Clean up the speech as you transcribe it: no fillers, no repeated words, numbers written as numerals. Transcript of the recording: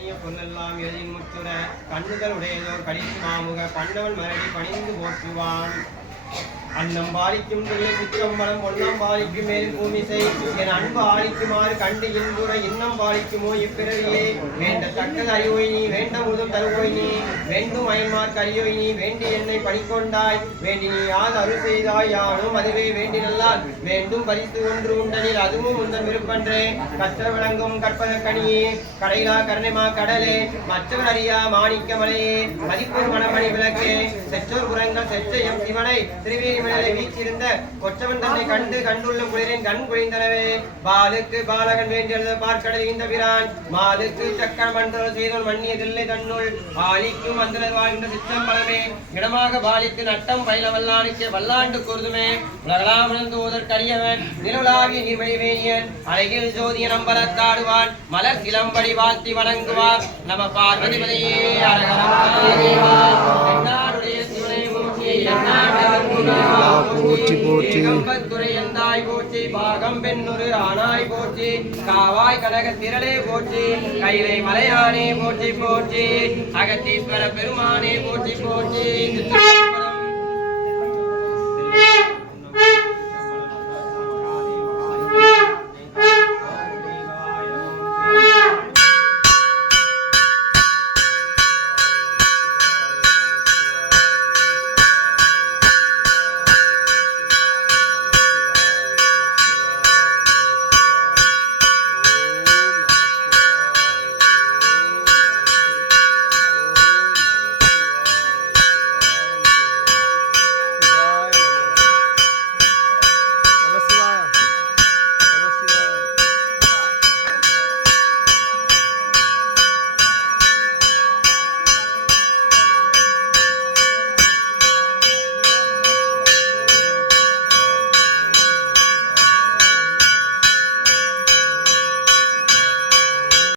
எண்ணிய பொருளெல்லாம் எதின் முற்றுற கண்ணுதல் உடையதோர் கடித்து மாமுக பண்ணவன் மரடி பணிந்து போற்றுவான் அன்னம் பாலிக்கும் துள்ளை சிற்றம்பலம் பொன்னம் பாலிக்கும் மேல் பூமிசை என் அன்பு ஆலிக்குமாறு கண்டு இன்புற இன்னம் பாலிக்குமோ இப்பிறவியே வேண்ட தக்கது அறிவோய் நீ வேண்ட முழுதும் தருவோய் நீ வேண்டும் அயன்மார்க்கு அறியோய் நீ வேண்டி என்னை பணிக்கொண்டாய் வேண்டி நீ யாது அருள் செய்தாய் யானும் அதுவே வேண்டினல்லால் வேண்டும் பரிசு ஒன்று உண்டனில் அதுவும் உந்தன் விருப்பன்றே கற்ற விளங்கும் கற்பக கனியே கடையிலா கருணைமா கடலே மற்றவர் அறியா மாணிக்கமலையே மதிப்பூர் மணமணி விளக்கே செற்றோர் புறங்கள் செற்றையம் சிவனை திருவே வீச்சிருந்த கொற்றவன் தன்னை கண்டு கண்டுள்ள குளிரின் கண் குழிந்தனவே பாலுக்கு பாலகன் வேண்டியது பார்க்கடல் இந்த பிரான் மாலுக்கு சக்கரம் மன்றல் செய்தோன் மன்னியதில்லை தன்னுள் ஆலிக்கும் அந்தனர் வாழ்கின்ற சிற்றம்பலமே இடமாக பாலிக்கு நட்டம் பயில வல்லானுக்கு வல்லாண்டு கூறுதுமே உலகலாமணந்தோதற் கரியவன் நிலவுலாவிய நீர்வழிவேணியன் அழகில் ஜோதிய நம்பலத்தாடுவான் மலர் சிலம்படி வாழ்த்தி வணங்குவார் நம பார்வதிபதியே போற்றி போற்றி கம்பத்துறையந்தாய் போற்றி பாகம் பெண்ணுரு ஆனாய் போற்றி காவாய் கனக திரளே போற்றி கைலை மலையானே போற்றி போற்றி அகத்தீஸ்வர பெருமானே போற்றி போற்றி